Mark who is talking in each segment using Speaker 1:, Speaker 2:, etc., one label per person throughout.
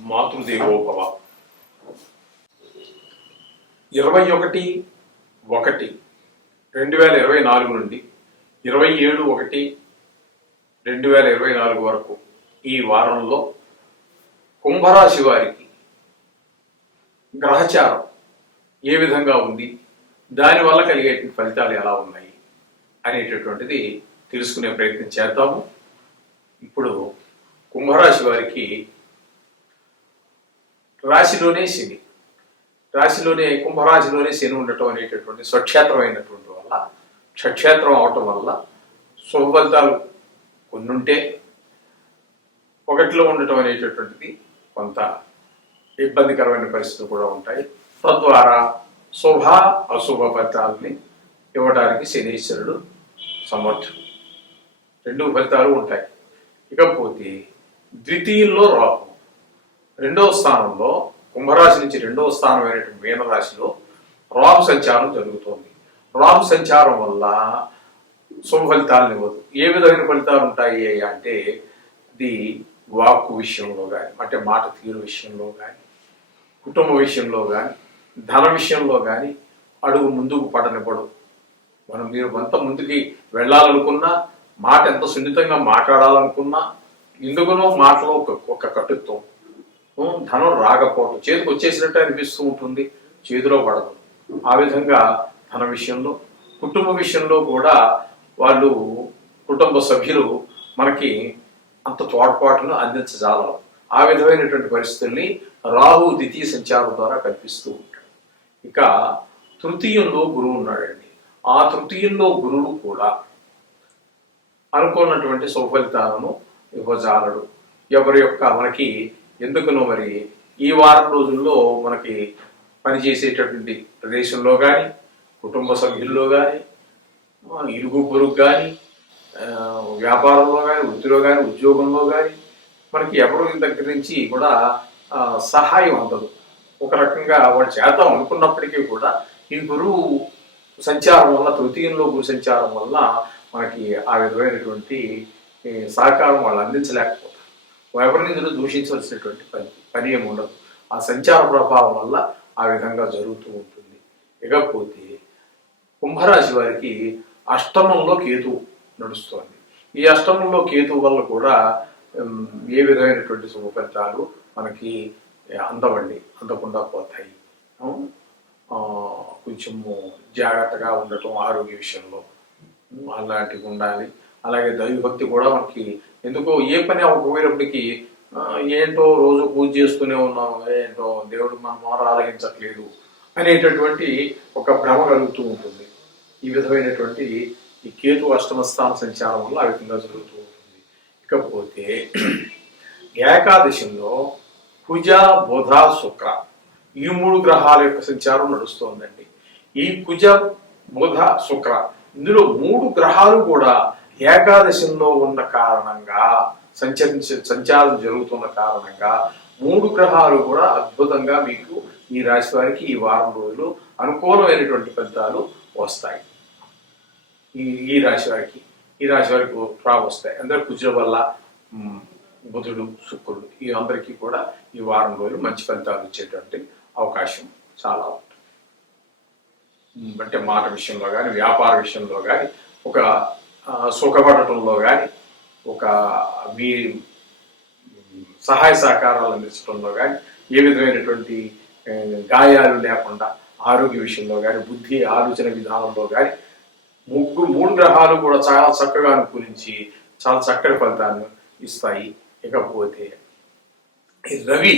Speaker 1: మాతృదేవోభవ. ఇరవై ఒకటి ఒకటి రెండు వేల ఇరవై నాలుగు నుండి ఇరవై ఏడు ఒకటి రెండు వేల ఇరవై నాలుగు వరకు ఈ వారంలో కుంభరాశి వారికి గ్రహచారం ఏ విధంగా ఉంది? దానివల్ల కలిగే ఫలితాలు ఎలా ఉన్నాయి? అనేటటువంటిది తెలుసుకునే ప్రయత్నం చేద్దాము. ఇప్పుడు కుంభరాశి వారికి రాశిలోనే శని. రాశిలోనే కుంభరాశిలోనే శని ఉండటం అనేటటువంటి స్వక్షేత్రమైనటువంటి వల్ల క్షక్షేత్రం అవటం వల్ల శుభ ఫలితాలు కొన్ని ఉంటే ఒకటిలో ఉండటం అనేటటువంటిది కొంత ఇబ్బందికరమైన పరిస్థితులు కూడా ఉంటాయి. తద్వారా శుభ అశుభ ఫలితాలని ఇవ్వడానికి శనీశ్వరుడు సమర్థుడు. రెండు ఫలితాలు ఉంటాయి. ఇకపోతే ద్వితీయంలో రాహు. రెండవ స్థానంలో కుంభరాశి నుంచి రెండవ స్థానం అయినటువంటి మీనరాశిలో రాహు సంచారం జరుగుతోంది. రాహు సంచారం వల్ల శుభ ఫలితాలను ఇవ్వదు. ఏ విధమైన ఫలితాలు ఉంటాయి అంటే ఇది వాక్కు విషయంలో కానీ అంటే మాట తీరు విషయంలో కానీ కుటుంబ విషయంలో కానీ ధన విషయంలో కానీ అడుగు ముందుకు పడనివ్వడు. మనం మీరు ఎంత ముందుకి వెళ్ళాలనుకున్నా మాట ఎంత సున్నితంగా మాట్లాడాలనుకున్నా ఎందుకునో మాటలో ఒక ఒక కట్టుత్వం. ధనం రాకపోవటం చేతికి వచ్చేసినట్టు అనిపిస్తూ ఉంటుంది చేతిలో పడదు. ఆ విధంగా ధన విషయంలో కుటుంబ విషయంలో కూడా వాళ్ళు కుటుంబ సభ్యులు మనకి అంత తోడ్పాటును అందించజాలరు. ఆ విధమైనటువంటి పరిస్థితుల్ని రాహు ద్వితీయ సంచారం ద్వారా కల్పిస్తూ ఉంటాడు. ఇక తృతీయంలో గురువు ఉన్నాడండి. ఆ తృతీయంలో గురువు కూడా అనుకున్నటువంటి సుఫలితాలను ఇవ్వజాలడు. ఎవరి యొక్క మనకి ఎందుకునో మరి ఈ వారం రోజుల్లో మనకి పనిచేసేటటువంటి ప్రదేశంలో కానీ కుటుంబ సభ్యుల్లో కానీ ఇరుగు పొరుగు కానీ వ్యాపారంలో కానీ వృత్తిలో కానీ ఉద్యోగంలో కానీ మనకి ఎవరు దగ్గర నుంచి కూడా సహాయం అందదు. ఒక రకంగా వాడు చేద్దాం అనుకున్నప్పటికీ కూడా ఈ గురువు సంచారం వల్ల తృతీయంలో గురు సంచారం వల్ల మనకి ఆ విధమైనటువంటి సహకారం వాళ్ళు అందించలేకపోతారు ఎవరిని దూషించవలసినటువంటి పని పని ఏమి ఉండదు. ఆ సంచార ప్రభావం వల్ల ఆ విధంగా జరుగుతూ ఉంటుంది. ఇకపోతే కుంభరాశి వారికి అష్టమంలో కేతు నడుస్తోంది. ఈ అష్టమంలో కేతు వల్ల కూడా ఏ విధమైనటువంటి శుభ ఫలితాలు మనకి అందవండి అందకుండా పోతాయి. కొంచెము జాగ్రత్తగా ఉండటం ఆరోగ్య విషయంలో అలాంటివి ఉండాలి. అలాగే దైవభక్తి కూడా మనకి ఎందుకో ఏ పని అవ్వకపోయినప్పటికీ ఏంటో రోజు పూజ చేస్తూనే ఉన్నాం ఏంటో దేవుడు మన మాట ఆలగించట్లేదు అనేటటువంటి ఒక భ్రమ కలుగుతూ ఉంటుంది. ఈ విధమైనటువంటి ఈ కేతు అష్టమ స్థాన సంచారం వల్ల ఆ విధంగా జరుగుతూ ఉంటుంది. ఇకపోతే ఏకాదశంలో కుజ బుధ శుక్ర ఈ మూడు గ్రహాల యొక్క సంచారం నడుస్తోందండి. ఈ కుజ బుధ శుక్ర ఇందులో మూడు గ్రహాలు కూడా ఏకాదశంలో ఉన్న కారణంగా సంచరించ సంచారం జరుగుతున్న కారణంగా మూడు గ్రహాలు కూడా అద్భుతంగా మీకు ఈ రాశి వారికి ఈ వారం రోజులు అనుకూలమైనటువంటి ఫలితాలు వస్తాయి. ఈ ఈ రాశి వారికి ఈ రాశి వారికి రా వస్తాయి. అందరు కుజుల వల్ల బుధుడు శుక్రుడు ఈ అందరికీ కూడా ఈ వారం రోజులు మంచి ఫలితాలు ఇచ్చేటువంటి అవకాశం చాలా ఉంటుంది. అంటే మాట విషయంలో కానీ వ్యాపార విషయంలో కానీ ఒక సుఖపడటంలో కానీ ఒక మీ సహాయ సహకారాలు అందించడంలో కానీ ఏ విధమైనటువంటి గాయాలు లేకుండా ఆరోగ్య విషయంలో కానీ బుద్ధి ఆలోచన విధానంలో కానీ ముగ్గురు మూడు గ్రహాలు కూడా చాలా చక్కగా అనుకూలించి చాలా చక్కటి ఫలితాన్ని ఇస్తాయి. ఇకపోతే ఈ రవి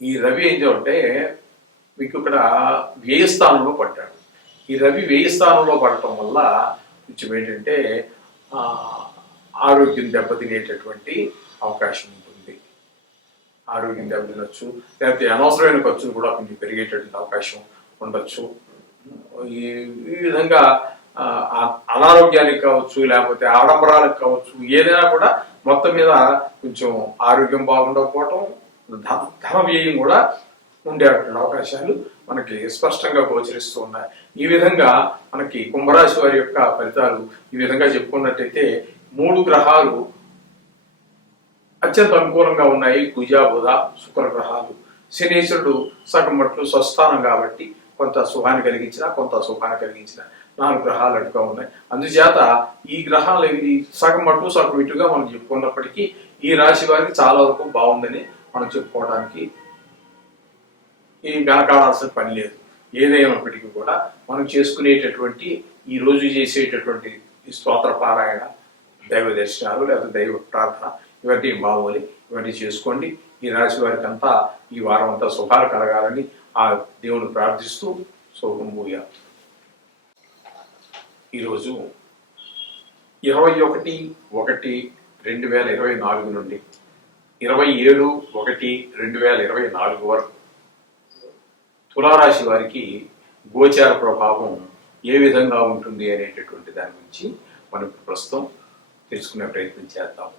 Speaker 1: ఈ రవి ఏంటంటే మీకు ఇక్కడ వ్యయస్థానంలో పడ్డాడు. ఈ రవి వ్యయస్థానంలో పడటం వల్ల కొంచెం ఏంటంటే ఆరోగ్యం దెబ్బతినేటటువంటి అవకాశం ఉంటుంది. ఆరోగ్యం దెబ్బతినొచ్చు లేకపోతే అనవసరమైన ఖర్చులు కూడా కొంచెం పెరిగేటటువంటి అవకాశం ఉండొచ్చు. ఈ ఈ విధంగా అనారోగ్యానికి కావచ్చు లేకపోతే ఆడంబరాలకు కావచ్చు ఏదైనా కూడా మొత్తం మీద కొంచెం ఆరోగ్యం బాగుండకపోవటం ధన ధన వ్యయం కూడా ఉండేటువంటి అవకాశాలు మనకి స్పష్టంగా గోచరిస్తూ ఉన్నాయి. ఈ విధంగా మనకి కుంభరాశి వారి యొక్క ఫలితాలు ఈ విధంగా చెప్పుకున్నట్టయితే మూడు గ్రహాలు అత్యంత అనుకూలంగా ఉన్నాయి. కుజ బుధ శుక్ర గ్రహాలు. శనీశ్వరుడు సగం మట్లు స్వస్థానం కాబట్టి కొంత శుభాన్ని కలిగించిన కొంత శుభాన్ని కలిగించిన నాలుగు గ్రహాలు అటుగా ఉన్నాయి. అందుచేత ఈ గ్రహాలు ఇవి సగం మట్టు సగం ఇటుగా మనం చెప్పుకున్నప్పటికీ ఈ రాశి వారికి చాలా వరకు బాగుందని మనం చెప్పుకోవడానికి ఏం వెనకాడాల్సిన పని లేదు. ఏదైనప్పటికీ కూడా మనం చేసుకునేటటువంటి ఈ రోజు చేసేటటువంటి ఈ స్తోత్ర పారాయణ దైవ దర్శనాలు లేదా దైవ ప్రార్థన ఇవన్నీ మామూలు. ఇవన్నీ చేసుకోండి. ఈ రాశి వారికి అంతా ఈ వారం అంతా శుభాలు కలగాలని ఆ దేవుని ప్రార్థిస్తూ శోకం ఈరోజు ఇరవై ఒకటి ఒకటి రెండు వేల ఇరవై నాలుగు నుండి ఇరవై ఏడు ఒకటి రెండు వేల ఇరవై నాలుగు వరకు తులారాశి వారికి గోచార ప్రభావం ఏ విధంగా ఉంటుంది అనేటటువంటి దాని గురించి మనం ప్రస్తుతం తెలుసుకునే ప్రయత్నం చేద్దాం.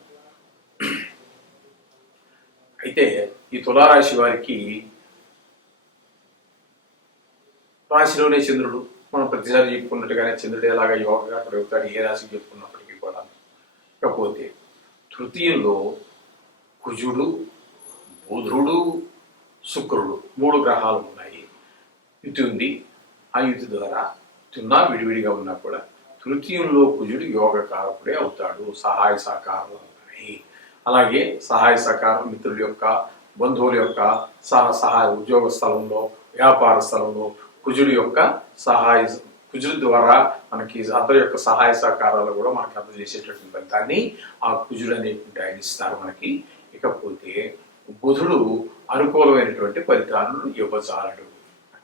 Speaker 1: అయితే ఈ తులారాశి వారికి రాశిలోనే చంద్రుడు మనం ప్రతిసారి చెప్పుకున్నట్టుగానే చంద్రుడు ఎలాగా యోగగా పెరుగుతాడు ఏ రాశికి చెప్పుకున్నప్పటికీ కూడా. కాకపోతే తృతీయంలో కుజుడు బుధుడు శుక్రుడు మూడు గ్రహాలు యుతి ఉంది ఆ యుతి ద్వారా తిన్నా విడివిడిగా ఉన్నా కూడా తృతీయంలో కుజుడు యోగ కారకుడే అవుతాడు. సహాయ సహకారాలు ఉన్నాయి అలాగే సహాయ సహకారం మిత్రుల యొక్క బంధువుల యొక్క సహ సహాయ ఉద్యోగ స్థలంలో వ్యాపార స్థలంలో కుజుడు యొక్క సహాయ కుజుడు ద్వారా మనకి అందరి యొక్క సహాయ సహకారాలు కూడా మనకి అందజేసేటటువంటి ఫలితాన్ని ఆ కుజుడు అనేటువంటి ఆయన ఇస్తారు మనకి. ఇకపోతే బుధుడు అనుకూలమైనటువంటి ఫలితాలను ఇవ్వజాలడు.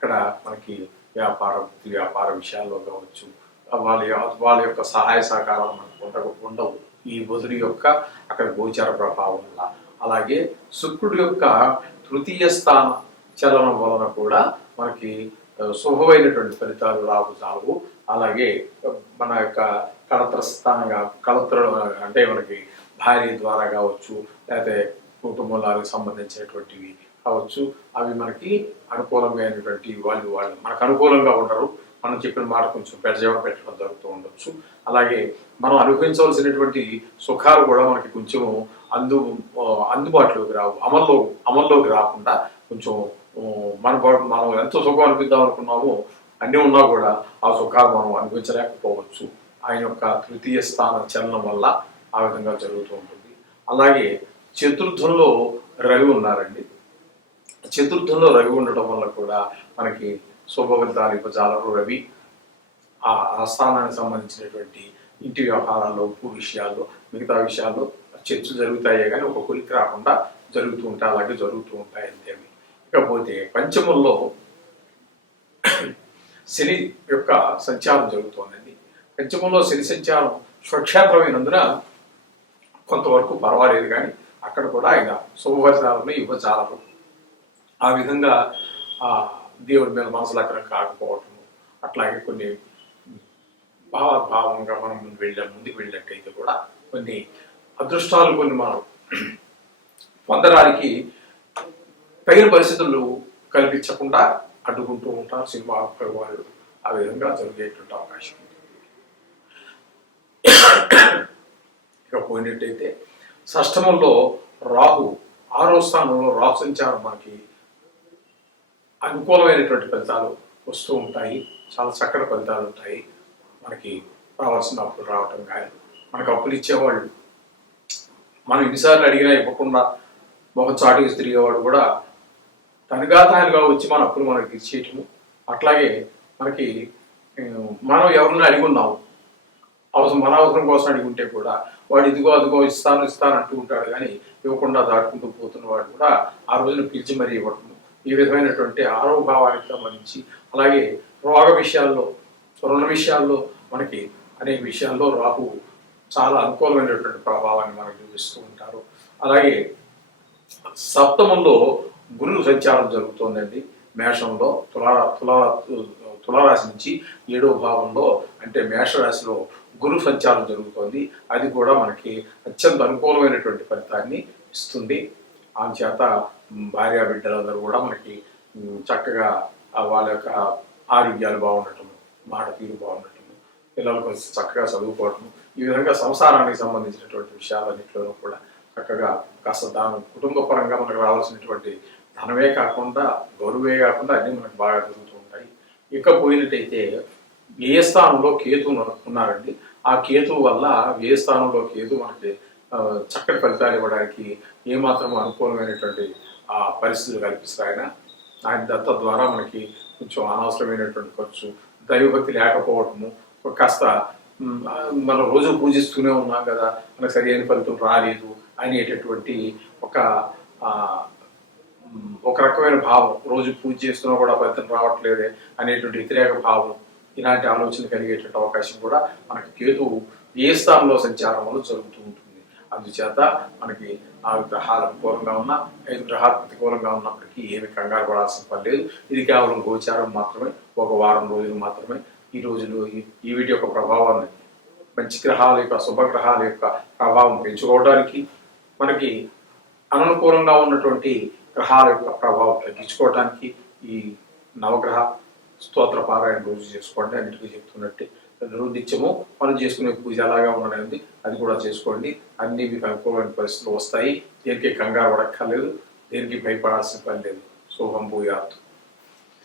Speaker 1: అక్కడ మనకి వ్యాపార వృత్తి వ్యాపార విషయాల్లో కావచ్చు వాళ్ళ వాళ్ళ యొక్క సహాయ సహకారాలు మనకు ఉండవు ఉండవు. ఈ బుధుడి యొక్క అక్కడ గోచర ప్రభావం వల్ల. అలాగే శుక్రుడి యొక్క తృతీయ స్థాన చలనం వలన కూడా మనకి శుభమైనటువంటి ఫలితాలు రావు చాలు అలాగే మన యొక్క కళత్ర స్థానంగా కళత్ర అంటే మనకి భార్య ద్వారా కావచ్చు లేకపోతే కుటుంబాలకు సంబంధించినటువంటివి కావచ్చు. అవి మనకి అనుకూలమైనటువంటి వాళ్ళు వాళ్ళు మనకు అనుకూలంగా ఉండరు. మనం చెప్పిన మాట కొంచెం పెడజేవ పెట్టడం జరుగుతూ ఉండొచ్చు. అలాగే మనం అనుభవించవలసినటువంటి సుఖాలు కూడా మనకి కొంచెం అందు అందుబాటులోకి రావు. అమల్లో అమల్లోకి రాకుండా కొంచెం మన ప- మనం ఎంత సుఖం అనిపిద్దాం అనుకున్నామో అన్నీ ఉన్నా కూడా ఆ సుఖాలు మనం అనుభవించలేకపోవచ్చు. ఆయన యొక్క తృతీయ స్థాన చలనం వల్ల ఆ విధంగా జరుగుతూ ఉంటుంది. అలాగే చతుర్థంలో రవి ఉన్నారండి. చతుర్థంలో రవి ఉండటం వల్ల కూడా మనకి శుభ ఉపజాలరు రవి. ఆ ఆస్థానానికి సంబంధించినటువంటి ఇంటి వ్యవహారాల్లో ఉప్పు విషయాల్లో మిగతా విషయాల్లో చర్చలు జరుగుతాయే కానీ ఒక కొలికి రాకుండా జరుగుతూ ఉంటాయి. అలాగే జరుగుతూ ఉంటాయి అంతేమి ఇకపోతే పంచమంలో శని యొక్క సంచారం జరుగుతోందండి. పంచమంలో శని సంచారం స్వక్షేత్రమైనందున కొంతవరకు పర్వాలేదు కానీ అక్కడ కూడా ఆయన శుభఫలితాలను ఇవ్వచాలరు ఆ విధంగా ఆ దేవుడి మీద మనసు లగ్నం కాకపోవటం అట్లాగే కొన్ని భావభావంగా మనం ముందు వెళ్ళాం ముందుకు వెళ్ళినట్టయితే కూడా కొన్ని అదృష్టాలు కొన్ని మనం పొందడానికి తగిన పరిస్థితులు కల్పించకుండా అడ్డుకుంటూ ఉంటారు. సినిమా వాళ్ళు ఆ విధంగా జరిగేటువంటి అవకాశం ఉంది. ఇక పోయినట్టయితే షష్టమంలో రాహు ఆరో స్థానంలో రాహు సంచారం మనకి అనుకూలమైనటువంటి ఫలితాలు వస్తూ ఉంటాయి. చాలా చక్కటి ఫలితాలు ఉంటాయి. మనకి రావాల్సిన అప్పులు రావటం కానీ మనకు అప్పులు ఇచ్చేవాళ్ళు మనం ఎన్నిసార్లు అడిగినా ఇవ్వకుండా మొహం చాటుకు తిరిగేవాడు కూడా తనుగాతానుగా వచ్చి మన అప్పులు మనకి తీర్చేయటము. అట్లాగే మనకి మనం ఎవరిని అడిగి ఉన్నాము? అవసరం మన అవసరం కోసం అడిగి ఉంటే కూడా వాడు ఇదిగో అదిగో ఇస్తాను ఇస్తాను అంటూ ఉంటాడు కానీ ఇవ్వకుండా దాటుకుంటూ పోతున్న వాడు కూడా ఆ రోజున పిలిచి మరీ ఇవ్వటం ఈ విధమైనటువంటి ఆరోభావానికి సంబంధించి అలాగే రోగ విషయాల్లో రుణ విషయాల్లో మనకి అనేక విషయాల్లో రాహు చాలా అనుకూలమైనటువంటి ప్రభావాన్ని మనకు చూపిస్తూ ఉంటారు. అలాగే సప్తమంలో గురువు సంచారం జరుగుతోందండి. మేషంలో తులా తులా తులారాశి నుంచి ఏడో భావంలో అంటే మేషరాశిలో గురు సంచారం జరుగుతోంది. అది కూడా మనకి అత్యంత అనుకూలమైనటువంటి ఫలితాన్ని ఇస్తుంది. చేత భార్య బిడ్డలందరూ కూడా మనకి చక్కగా వాళ్ళ యొక్క ఆరోగ్యాలు బాగుండటం మాట తీరు బాగుండటం పిల్లలు కొంచెం చక్కగా చదువుకోవటం ఈ విధంగా సంసారానికి సంబంధించినటువంటి విషయాలన్నింటిలోనూ కూడా చక్కగా కాస్త దాని కుటుంబ పరంగా మనకు రావాల్సినటువంటి ధనమే కాకుండా గౌరవే కాకుండా అన్నీ మనకు బాగా జరుగుతూ ఉంటాయి. ఇక పోయినట్టయితే ఏ స్థానంలో కేతు ఉన్నారండి. ఆ కేతు వల్ల ఏ స్థానంలో కేతు మనకి చక్కటి ఫలితాలు ఇవ్వడానికి ఏమాత్రం అనుకూలమైనటువంటి ఆ పరిస్థితులు కల్పిస్తారు ఆయన ఆయన దత్త ద్వారా మనకి కొంచెం అనవసరమైనటువంటి ఖర్చు దైవభక్తి లేకపోవటము కాస్త మనం రోజు పూజిస్తూనే ఉన్నాం కదా మనకు సరైన ఫలితం రాలేదు అనేటటువంటి ఒక ఒక రకమైన భావం. రోజు పూజ చేస్తున్నా కూడా ఫలితం రావట్లేదే అనేటువంటి వ్యతిరేక భావం. ఇలాంటి ఆలోచన కలిగేటువంటి అవకాశం కూడా మనకి కేతువు ఏ స్థానంలో సంచారం వల్ల జరుగుతూ ఉంటుంది. అందుచేత మనకి ఆ గ్రహాలు అనుకూలంగా ఉన్నా ఐదు గ్రహాలు ప్రతికూలంగా ఉన్నప్పటికీ ఏమి కంగారు పడాల్సిన పని లేదు. ఇది కేవలం గోచారం మాత్రమే ఒక వారం రోజులు మాత్రమే. ఈ రోజులు ఈ- ఈ వీటి యొక్క ప్రభావాన్ని మంచి గ్రహాల యొక్క శుభగ్రహాల యొక్క ప్రభావం పెంచుకోవడానికి మనకి అననుకూలంగా ఉన్నటువంటి గ్రహాల యొక్క ప్రభావం తగ్గించుకోవడానికి ఈ నవగ్రహ స్తోత్ర పారాయణ రోజు చేసుకోండి. అన్నిటికీ చెప్తున్నట్టే నిత్యము మనం చేసుకునే పూజ అలాగా ఉండడం అది కూడా చేసుకోండి. అన్ని మీకు అనుకూలమైన పరిస్థితులు వస్తాయి. దేనికి కంగారు పడక్కర్లేదు. దేనికి భయపడాల్సిన పని లేదు. శుభం భూయాత్.